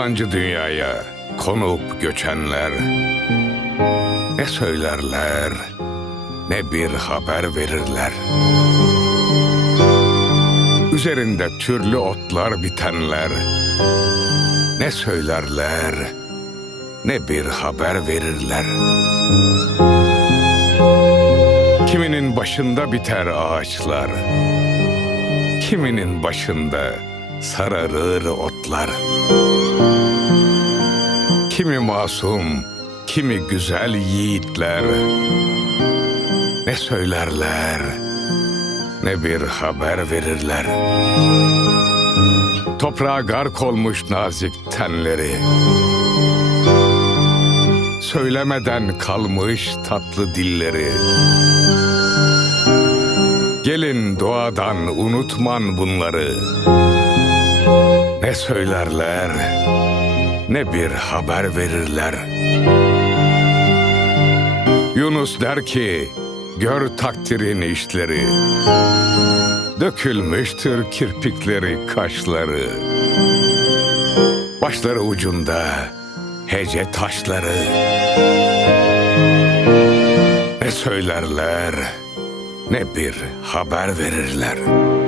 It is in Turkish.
yalancı dünyaya konup göçenler ne söylerler ne bir haber verirler. Üzerinde türlü otlar bitenler ne söylerler ne bir haber verirler. Kiminin başında biter ağaçlar, kiminin başında sararır otlar kimi masum, kimi güzel yiğitler. Ne söylerler, ne bir haber verirler. Toprağa gark olmuş nazik tenleri. Söylemeden kalmış tatlı dilleri. Gelin doğadan unutman bunları. Ne söylerler, ne bir haber verirler. Yunus der ki, gör takdirin işleri. Dökülmüştür kirpikleri, kaşları. Başları ucunda hece taşları. Ne söylerler, ne bir haber verirler.''